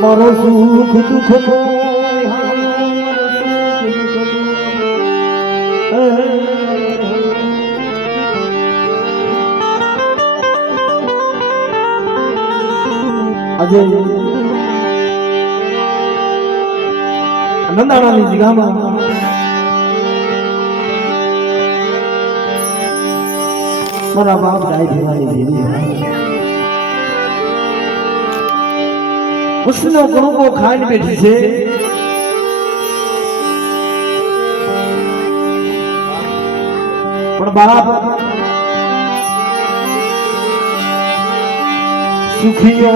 મારો સુખ દુઃખ આજે નંદાણાની જગ્યામાં મારા બાપ ગાય ભેવાની દેવી કૃષ્ણનો કણુકો ખાઈને બેઠી છે. પણ બાપ સુખીઓ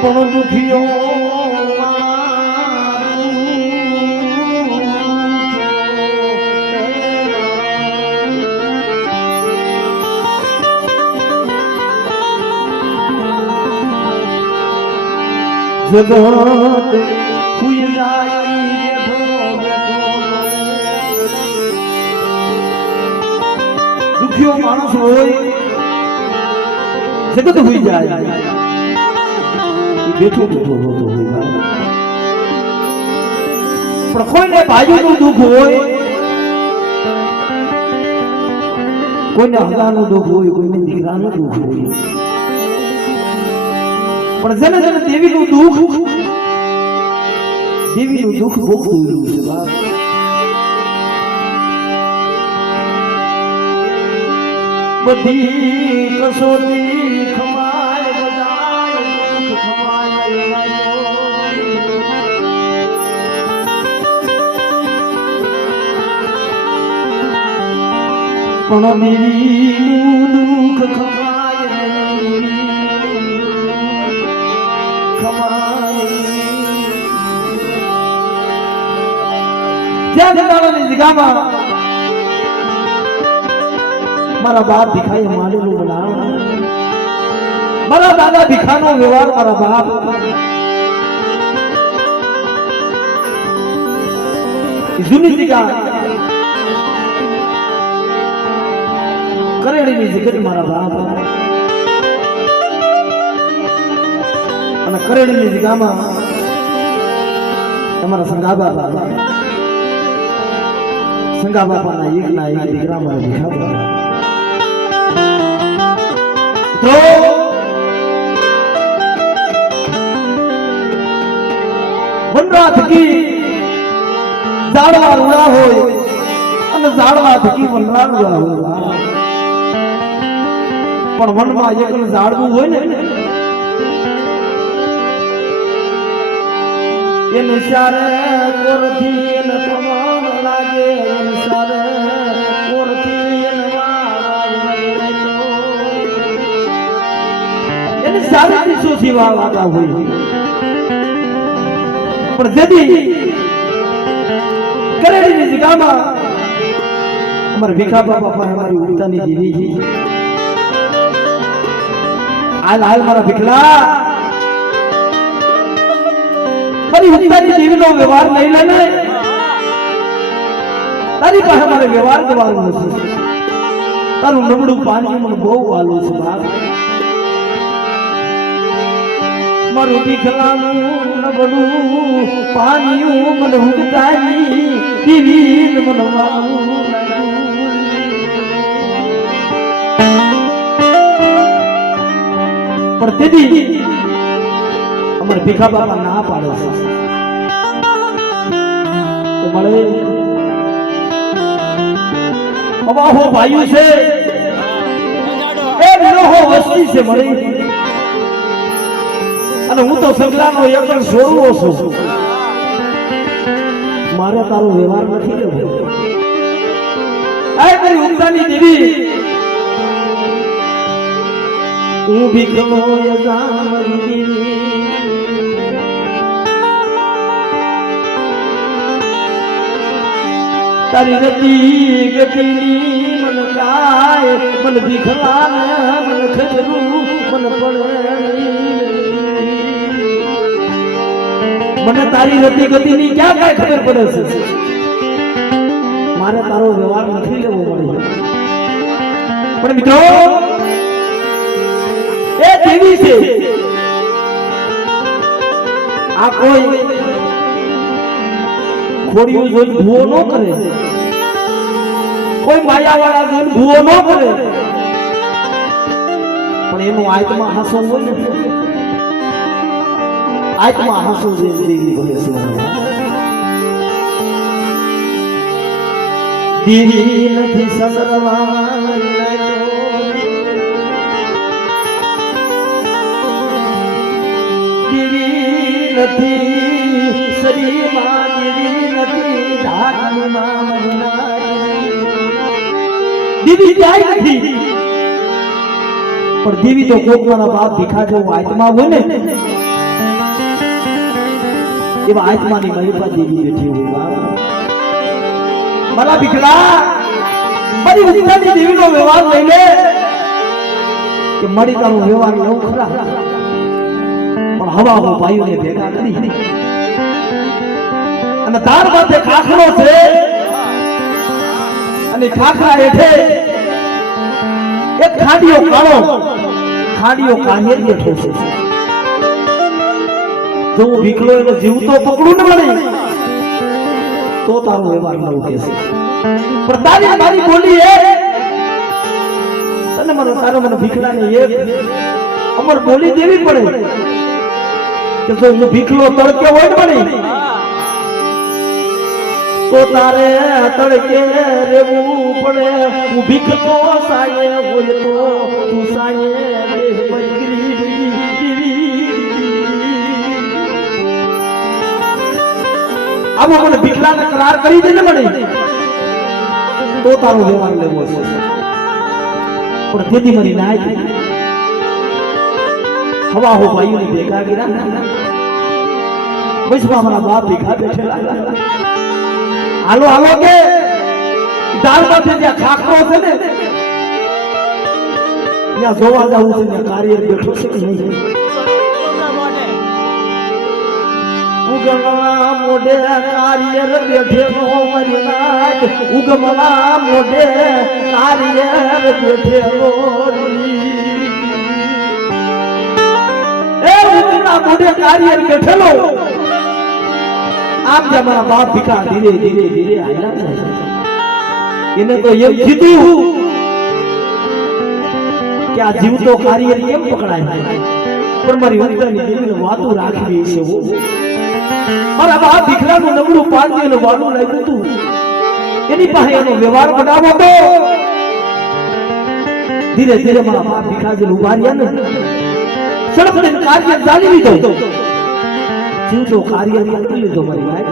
પણ દુખીઓ જગત હુઈ જાય દુખ્યો માણસ હોય જગત હુઈ જાય બેઠો બેઠો હોતો હોય પણ કોઈને ભાઈઓનું દુઃખ હોય કોઈને હગાનું દુઃખ હોય કોઈને દીકરાનું દુઃખ હોય પણ જેને જેને દેવીનું દુઃખ ભોગવું છે બાપ. બધી કસોટી ખમાય બધાય દુઃખ ખમાય પણ દેવીનું દુઃખ ખમાય જગ્યામાં મારા બાપ ભીખાએ માળીનું બનાવ મારા દાદા ભીખાનો વ્યવહાર મારા બાપ જૂની જગ્યા કરેડીની જગત મારા બાપ અને કરેડીની જગ્યામાં તમારા સંગા બાપાના એક દીકરા મારા ભીખા તો વનરા થકી ઝાડવા રૂડા હોય અને ઝાડવા થકી વનરા રૂડા હોય પણ વનમાં એકલ ઝાડવું હોય ને એને સારે કોરથી એને તમામ લાગે એને સારે કોરથી એને એને સારે ત્રીસોથી વાળા હોય પણ જેથી કરેડીની જગ્યામાં અમારા ભીખા બાપા અમારી ઉડતાની દેવી છે. હાલ મારા ભીખલા મારી ઉડતાની દેવીનો વ્યવહાર લઈ લે ને તારી પાસે મારે વ્યવહાર કરવાનો નથી. તારું નબળું પાણી મને બહુ વાલું છે બાપ. મારું ભીખલાનું નબળું પાણી મને ઉડતાની દેવી મને વાલું પણ તેથી અમારે ભીખા બાપા ના પાડે છે તો મળે અવાહો ભાઈઓ છે એ વિરોહો વસ્તી છે મળી અને હું તો સગલાનો એકલ છોડવો છું મારે તારો વ્યવહાર નથી લેવો આ મારી ઉમદાની દેવી હું ભીખનો યજામરી દેવી તારી ગતિ ગતિની મન ગાય મન ભીખલાને મન ખજરું મન પડે મને તારી ગતિ ગતિની ક્યાં કઈ ખબર પડે છે મારે તારો વ્યવહાર નથી લેવો પડે પણ મિત્રો એ દેવી છે આ કોઈ ખોડિયું જોઈને ભૂવો ન કરે કોઈ માયાવાળા જોઈને ભૂવો ન કરે પણ એનું આત્મા હાસો હોય ને આત્મા હાસો જે દેવી બને છે દેવી નથી સસરવાની દેવી નથી શરીરમાં દેવી નથી ઢાકણીમાં દેવી જાય નથી પણ દેવી તો કોકના બાપ ભીખા જેવો આત્મા હોય ને એવા આત્માની મહિમા દેવી બેઠી હોય મારા ભીખલા મારી ઉત્તરની દેવીનો વ્યવહાર લઈ લે કે મારી તારો વ્યવહાર લઉં ખરા પણ હવા હું ભાઈઓને ભેગા કરી અને તાર માથે ખાખરો છે અને ખાખરા હેઠે એક ખાડીઓ કાળો ખાડીઓ કાઢીએ બેઠો છે જો હું ભીખલો એનો જીવતો પકડું ને મને તો તારો વ્યવહાર ન ઉઠે છે પણ તારી મારી બોલી એ તને મને તારો મને ભીખલાને એક અમર બોલી દેવી પડે કે જો હું ભીખલો તડકે હોય ને મને તો તારે તડકે રહેવું પડે હું ભીખતો સાયે હોય તો તું સાયે આવો મને ભીખલાને કરાર કરી દે ને મને તો તારો વ્યવહાર લેવો છે પણ તેથી મારી નાય હવા હો ભાઈઓની ભેગા કર્યા વૈષ્ણવ મારા બાપ ભીખા બેઠેલા હાલો હાલો કે દાળમાંથી જ્યાં ખાખરો છે ને ત્યાં જોવા જવું છે ને કાર્ય બેઠો છે કે નહીં ઉગમણા મોઢે કાર્યર બેઠેલો મરી નાય ઉગમણા મોઢે કાર્યર બેઠેલો એ ઉગમણા મોઢે કાર્યર બેઠેલો આપ જે મારા બાપ ભીખા ધીરે ધીરે ધીરે આયા એને તો એમ કીધું કે આ જીવતો કાર્યર કેમ પકડાય પણ મારી ઉત્તરની દેવીને વાતો રાખવી છે મારા બાપ ભીખલાનું નબળું પાંજેલું વાલું લાગ્યું હતું એની પાસે એનો વ્યવહાર બનાવો તો ધીરે ધીરે મારા બાપ ભીખાજી ઉભા રહ્યા ને સડક કાર્ય ચાલી લીધો જીવતો કાર્ય કરી લીધો મારી નાય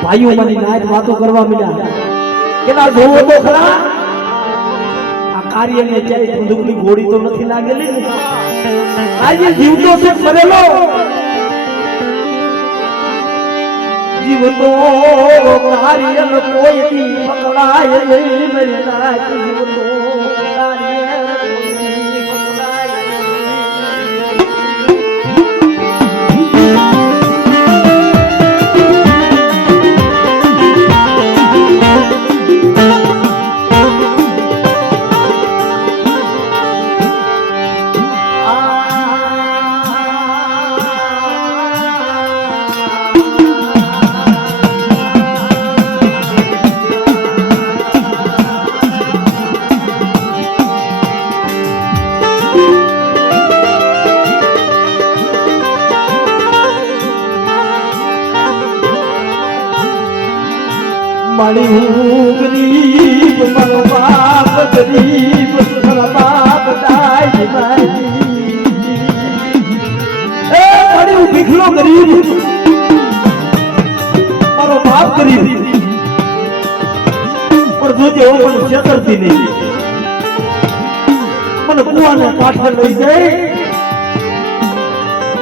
ભાઈઓ મારી નાય વાતો કરવા મળ્યા કેલા જોવો તો ખરા આ કાર્યને ક્યાંય બંદૂકની ગોળી તો નથી લાગેલી ને આજે જીવતો છે મરેલો જીવતો કાર્ય કોઈ દી પકડાય નહીં મરી નાય જીવતો કાર્ય મારી હું ગરીબ મારો બાપ ગરીબ મારા બાપ ડાય મારી એ મારી હું ભીખલો ગરીબ મારો બાપ ગરીબ પણ જોજે હું મને છેતરતી નહીં મને કુવાને કાંઠે લઈ જાય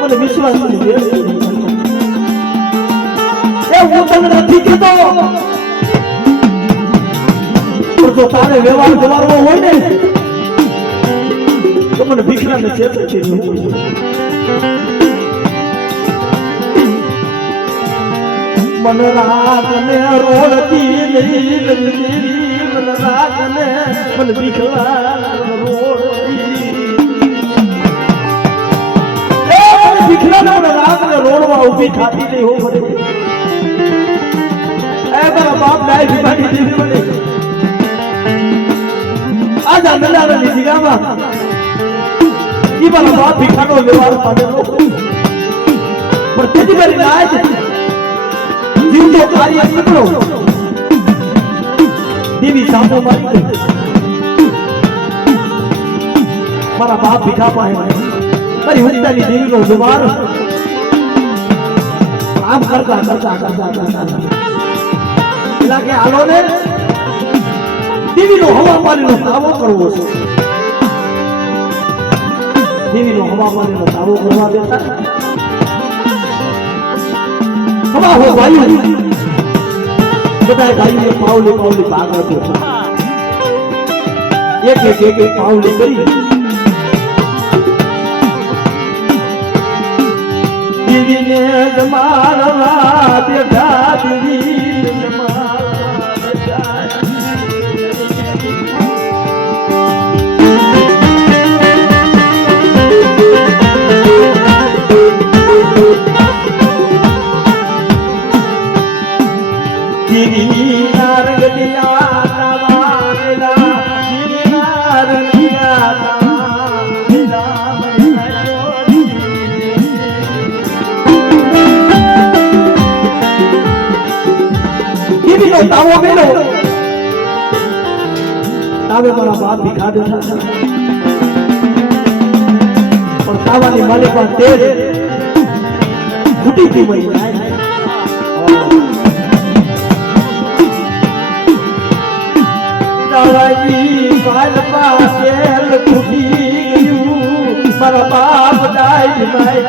મને વિશ્વાસ નથી એ હું તને નથી કીધો પણ જો તારે વ્યવહાર જવારવો હોય ને તો મને ભીખલાને છેતરતી નહીં मन राग ने रोड़ती नहीं मन राग ने मन बिखला रोड़ती बिखला ने मन राग ने रोड़वा उभी खाती नहीं हो बड़े ए मेरा बाप गाय भी बाटी देवी बड़े आज अंदर नहीं दिखा बा ये वाला बाप बिखानो व्यवहार पाने लो पर तेरी बारी आज जिंदो कार्य निकलो देवी सामो मारी मारा बाप भिखा पाए मारी हुत्तानी देवी नो जुबान आम करता इलाके आलो ने देवी नो हवा पानी नो दावो करवो छे देवी नो हवा पानी नो दावो करवा देता हवा हो वायु बताए भाई ये पावली पावली भाग रखो एक पावली करी दीदी ने जमाना बेटा दीदी तावो बेलो तावे मारा बाप भिखा देता और तावानी मालिक पर तेज फूटी थी मई तावानी बाल पासेल फूटी गयू मारा बाप डाई माई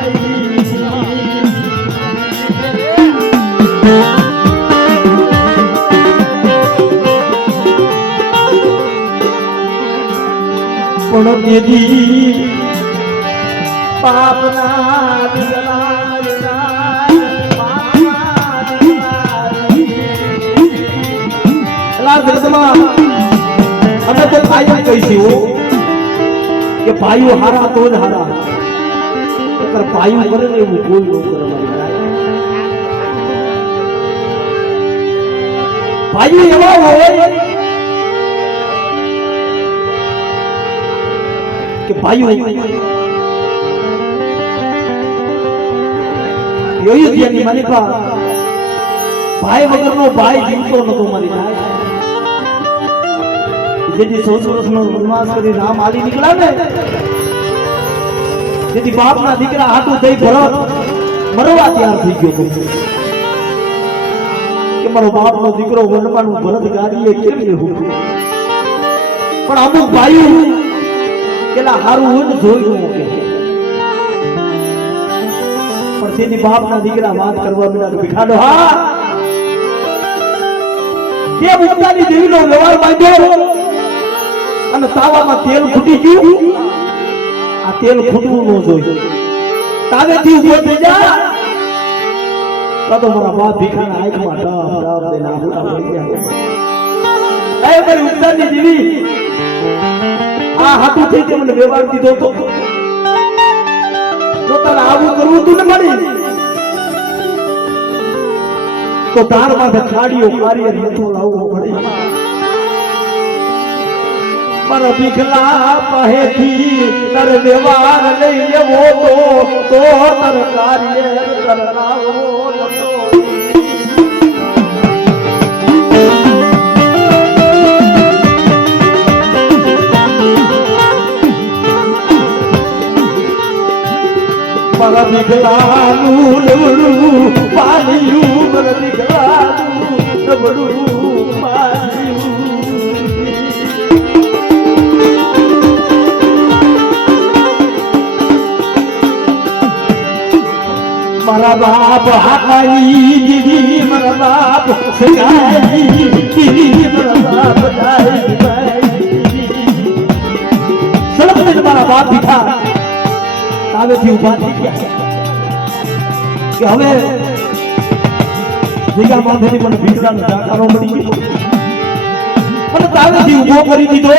दीदी पापना हमें तो भाई कैसी हो कि भाई हारा तो हारा अगर भाई करे नहीं वो कोई लोग भाई एवं हो कि भाइयों योगी मालिका भाई वगर नो भाई जीवतो नतो मरी जाए जेदी 100 વર્ષનો વનવાસ કરી રામ આલી નીકળ્યા ને જેથી બાપના દીકરા હાટુ થઈ ભરત મરવા તૈયાર થઈ ગયો કે મારો બાપનો દીકરો વનવાનું ભરત ગાડીએ કેમ રહેવું પણ અમુક ભાઈઓ કેલા હારું હોય ને જોઈ મૂકે પણ તેની બાપના દીકરા વાત કરવા મળ્યા ભીખાડો હા કે મુક્તાની દેવીનો વ્યવહાર બાંધ્યો અને તાવામાં તેલ ફૂટી ગયું આ તેલ ફૂટવું ન જોઈએ તાવેથી ઉભો થઈ જા તો મારા બાપ ભીખાના આંખમાં ડાબ દેના હુડા પડી ગયા એ મારી મુક્તાની દેવી આ હાટુ થઈ કે મને વ્યવહાર દીધો તો તારે આવું કરવું તું ને મળી તો તાર માથે ખાડીઓ કાર્ય નતો લાવવો પડે મારા ભીખલા પહેથી તર વ્યવહાર લઈ લેવો તો તર કાર્ય કરાવો નતો દીકરાનું નબળું પાલ્યું મારા દીકરાનું નબળું પાલ્યું મારા બાપ હાકાઈ દીદી મારા બાપ સગાઈ દીદી મારા બાપ ડાઈ સળગને મારા બાપ દીઠા તાવેથી ઉભા થઈ ગયા કે હવે જગ્યા માંથેથી મને ભીક્ષાનો જાકારો મળી ગયો મને તાવેથી ઉભો કરી દીધો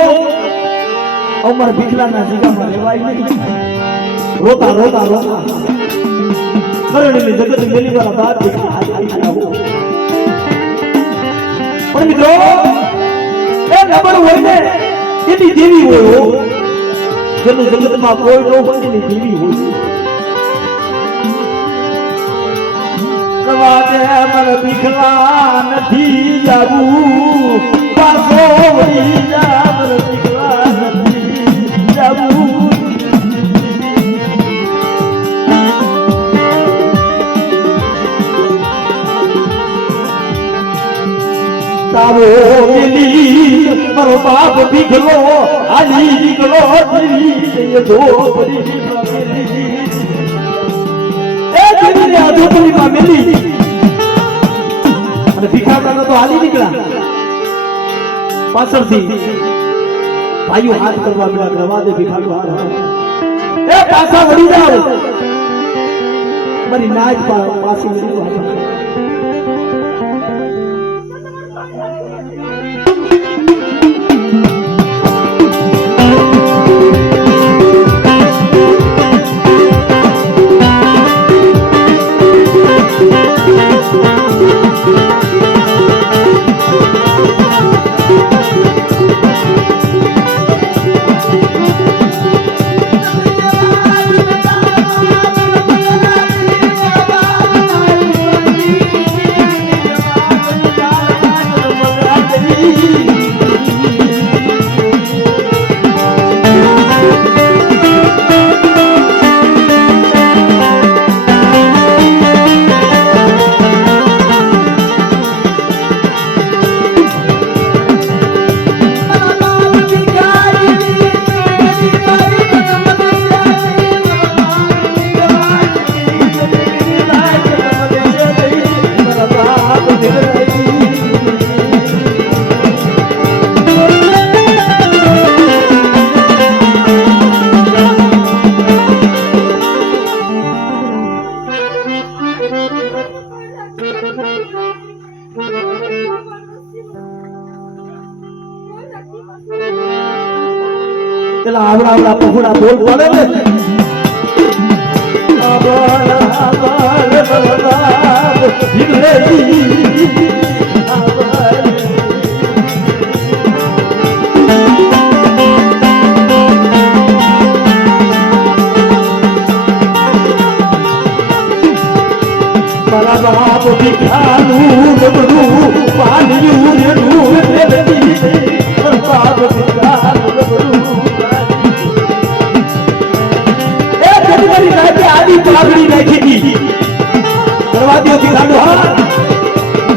અમારે ભીખલાના જગ્યામાં રહેવાય નહીં રોતા રોતા રોતા કરણની જગત મેલી વાળા બાપ પણ મિત્રો એ નબળ હોય ને એની દેવી હોય જેનું જગતમાં કોઈ ન હોય એની દેવી હોય પ્રવાદે મને ભીખલા નથી જાવું પાછો વળી જા મને ભીખલા નથી જાવું તારો મિલી મારો બાપ ભીખલો આલી દીકરો જીવી ધોપડી એ જીવીને આ ધોપડીમાં મિલી અને ભીખાતાનો તો હાલી નીકળ્યા પાછળથી ભાઈઓ હાથ કરવા મળ્યા રવા દે ભીખાનો હાથ એ પાછા વળી જાઓ મારી નાચ પાછી વળી પેલા આવડા આવડા પહોળા બોલ પડે ને મારા બાપ ભીખાનું નબળું પાલ્યું બાપ ભીખાનું આદિ પાઘડી નાખી હતી કરવા દો ભીખાનો હા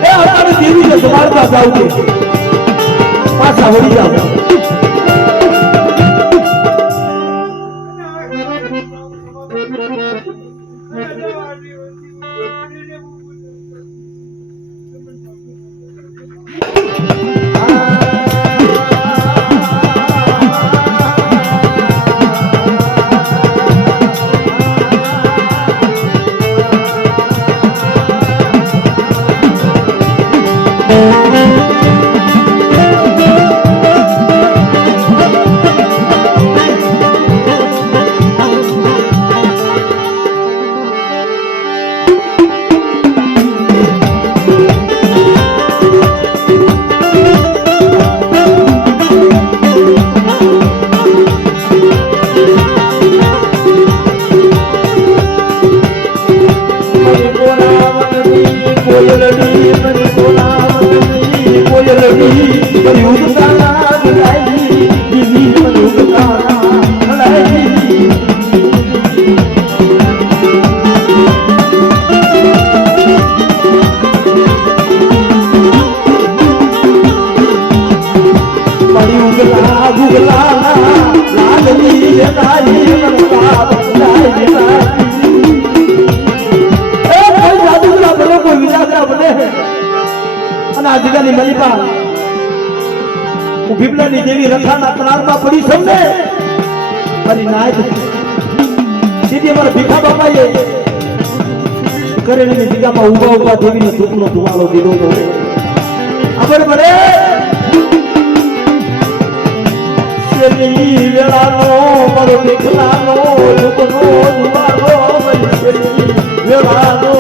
એ અત્યારે દેવીને સંભાળતા જાવ છે પાછા વળી જાવ બને અને આ જગાની મલિકા હું ભીમલાની દેવી રખાના ત્રાણમાં પડી છું ને મારી નાયક સીધી અમારા ભીખા બાપાએ કરેલી જગ્યામાં ઉભા ઉભા દેવીનો ધૂપનો ધુમાડો દીધો હતો ખબર પડે શેરી વેળાનો મારો ભીખલાનો ધૂપનો ધુમાડો શેરી વેળાનો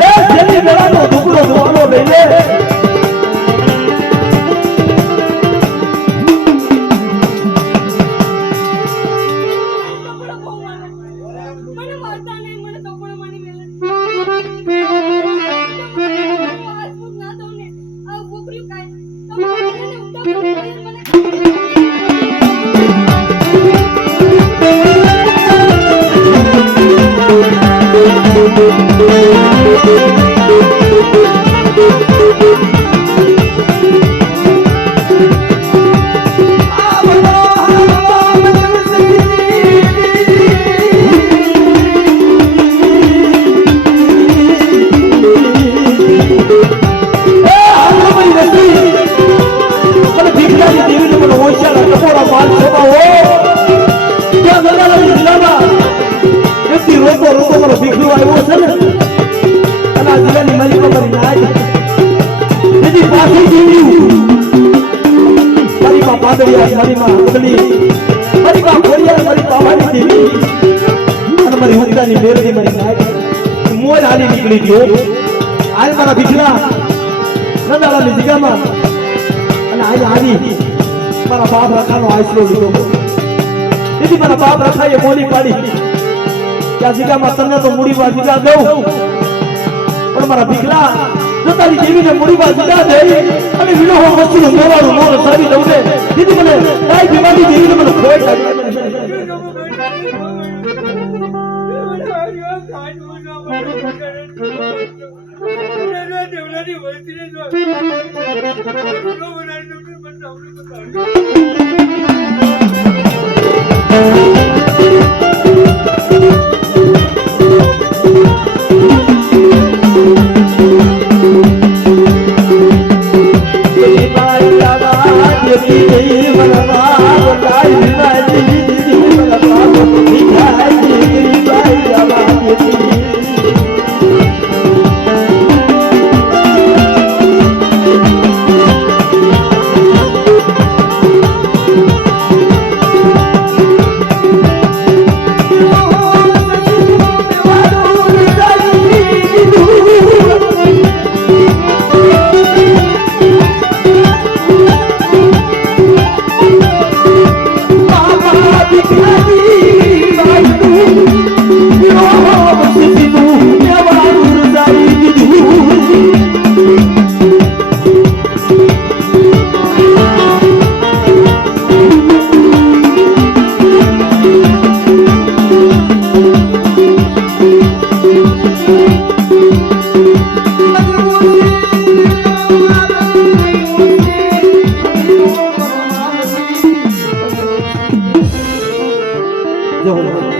એ શેરી વેળાનો ધૂપનો ધુમાડો લઈ લે નીકળી ગયો આજ મારા ભીખલા નંદાલાની જગ્યામાં અને આજ આવી મારા બાપ રખાનો આશરો લીધો તેથી મારા બાપ રખાએ બોલી પાડી કે આ જગ્યામાં તને તો મૂડીમાં જગ્યા દઉં પણ મારા ભીખલા જો તારી દેવીને મૂડીમાં જગ્યા દે અને વિનોહ વસ્તુનું મેળાનું મોર સારી દઉં ને તેથી મને તારી બીમારી દેવીને મને ખોટ લાગી જો